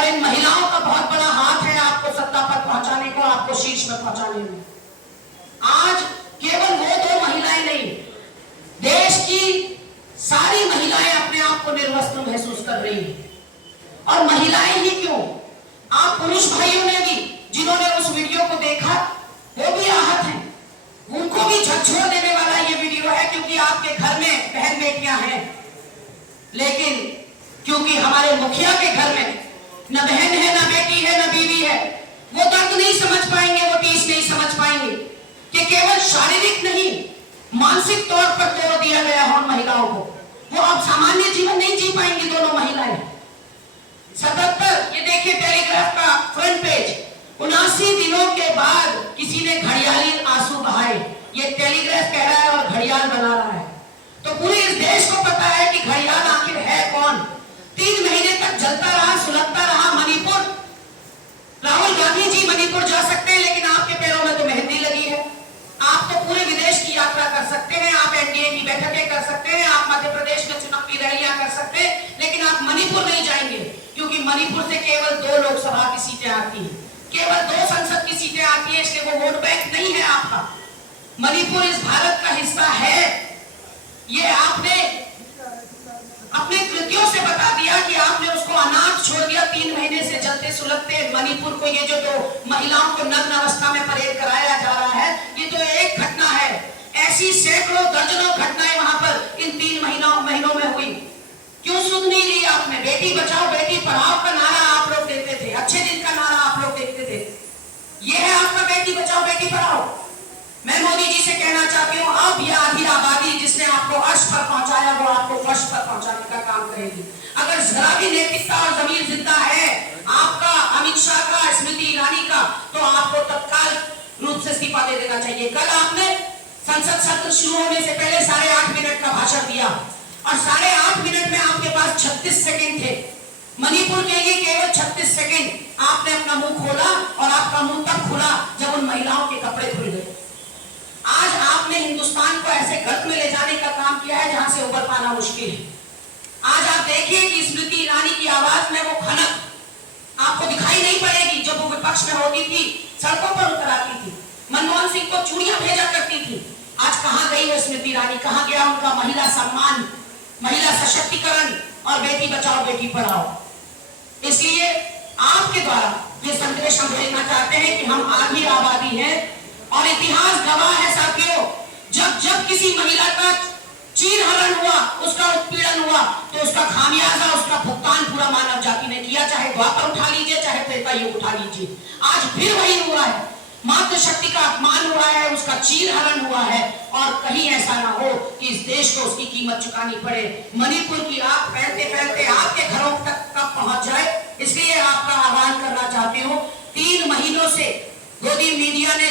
और इन महिलाओं का बहुत बड़ा हाथ है आपको सत्ता पर पहुंचाने का, आपको शीर्ष पर पहुंचाने में। आज केवल वो दो महिलाएं नहीं, देश की सारी महिलाएं अपने आप को निर्वस्त्र महसूस कर रही हैं। और महिलाएं ही क्यों, आप पुरुष भाइयों ने भी, जिन्होंने उस वीडियो को देखा, वो भी आहत हैं, उनको भी झकझोर देने वाला ये वीडियो है, क्योंकि आपके घर में बहन बेटियां हैं, लेकिन क्योंकि हमारे मुखिया के घर में न बहन है, न बेटी है, न बीवी है, वो दर्द नहीं समझ पाएंगे, वो टीस नहीं समझ पाएंगे कि केवल शारीरिक नहीं, मानसिक तौर पर तोड़ दिया गया है उन महिलाओं को। वो अब सामान्य जीवन नहीं जी पाएंगी दोनों महिलाएं। 77, ये देखिए टेलीग्राफ का फ्रंट पेज, 79 दिनों के बाद किसी ने घड़ियाली आंसू बहाए, ये टेलीग्राफ कह रहा है और घड़ियाल बना रहा है। तो पूरे इस देश को पता है कि घड़ियाल आखिर है कौन। 3 महीने तक जलता रहा, सुलगता रहा मणिपुर। राहुल गांधी जी मणिपुर जा सकते हैं, लेकिन आपके पैरों में तो मेहंदी लगी है। आप तो पूरे विदेश की यात्रा कर सकते हैं, आप एनडीए की बैठकें कर सकते हैं, आप मध्य प्रदेश में चुनावी रैलियां कर सकते हैं, लेकिन आप मणिपुर नहीं जाएंगे, क्योंकि मणिपुर से केवल 2 लोकसभा की सीटें आती हैं, केवल 2 संसद की सीटें आती है, इसलिए वो वोट बैंक नहीं है आपका। मणिपुर इस भारत का हिस्सा है। ये आपने अपने कृतियों से बता दिया कि आपने उसको अनाथ छोड़ दिया। 3 महीने से जलते सुलगते मणिपुर को, ये जो महिलाओं को नग्न अवस्था में परेड कराया जा रहा है, ये तो एक घटना है। ऐसी सैकड़ों दर्जनों घटनाएं वहां पर इन 3 महीनों में हुई। क्यों सुन नहीं ली आपने? बेटी बचाओ बेटी पढ़ाओ का नारा आप लोग देते थे, अच्छे दिन का नारा आप लोग देखते थे। ये है आपका बेटी बचाओ बेटी पढ़ाओ। मैं मोदी जी से कहना चाहती हूँ, अब यह आधी आबादी जिसने आपको अर्श पर पहुंचाया, वो आपको फर्श पर पहुंचाने का काम करेगी। अगर जरा भी नैतिकता और जमीन जिंदा है आपका, अमित शाह का, स्मृति ईरानी का, तो आपको तत्काल रूप से इस्तीफा दे देना चाहिए। कल आपने संसद सत्र शुरू होने से पहले 8.5 मिनट का भाषण दिया, और 8.5 मिनट में आपके पास 36 सेकेंड थे। मणिपुर के लिए केवल 36 सेकेंड आपने अपना मुंह खोला, और आपका मुंह तब खुला जब उन महिलाओं के कपड़े खुल गए। आज आपने हिंदुस्तान को ऐसे गर्त में ले जाने का काम किया है जहां से उबर पाना मुश्किल है। आज आप देखिए कि स्मृति ईरानी की आवाज में वो खनक आपको दिखाई नहीं पड़ेगी। जब वो विपक्ष में होती थी, सड़कों पर उतर आती थी, मनमोहन सिंह को चूड़ियां भेजा करती थी। आज कहां गई वो स्मृति ईरानी? कहां गया उनका महिला सम्मान, महिला सशक्तिकरण और बेटी बचाओ बेटी पढ़ाओ? इसलिए आपके द्वारा ये संदेश हम देना चाहते हैं कि हम आधी आबादी है, और इतिहास गवाह है साथियों, जब किसी महिला का चीरहरण हुआ, उसका उत्पीड़न हुआ, तो उसका खामियाजा, उसका भुगतान पूरा मानव जाति ने किया। चाहे द्वापर उठा लीजिए, चाहे त्रेता युग उठा लीजिए, आज फिर वही हुआ है। मातृशक्ति का अपमान हुआ है, उसका चीरहरण हुआ है, और कहीं ऐसा ना हो कि इस देश को उसकी कीमत चुकानी पड़े। मणिपुर की आग फैलते फैलते आपके घरों तक कब पहुंच जाए, इसलिए आपका आह्वान करना चाहती हूँ। 3 महीनों से गोदी मीडिया ने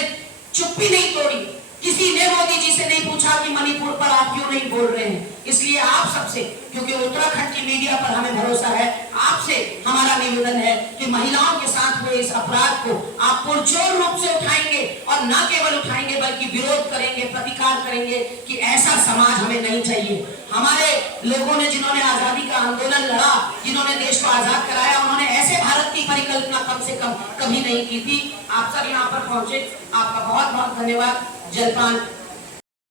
चुप्पी नहीं तोड़ी, किसी ने मोदी जी से नहीं पूछा कि मणिपुर पर आप क्यों नहीं बोल रहे हैं। इसलिए आप सबसे, क्योंकि उत्तराखंड की मीडिया पर हमें भरोसा है, आपसे हमारा निवेदन है कि महिलाओं के साथ हुए इस अपराध को आप पुरजोर रूप से उठाएंगे, और न केवल उठाएंगे बल्कि विरोध करेंगे, प्रतिकार करेंगे कि ऐसा समाज हमें नहीं चाहिए। हमारे लोगों ने, जिन्होंने आजादी का आंदोलन लड़ा, जिन्होंने देश को आजाद कराया, उन्होंने ऐसे भारत की परिकल्पना कम से कम कभी नहीं की थी। आप सब यहाँ पर पहुंचे, आपका बहुत बहुत धन्यवाद। जलपान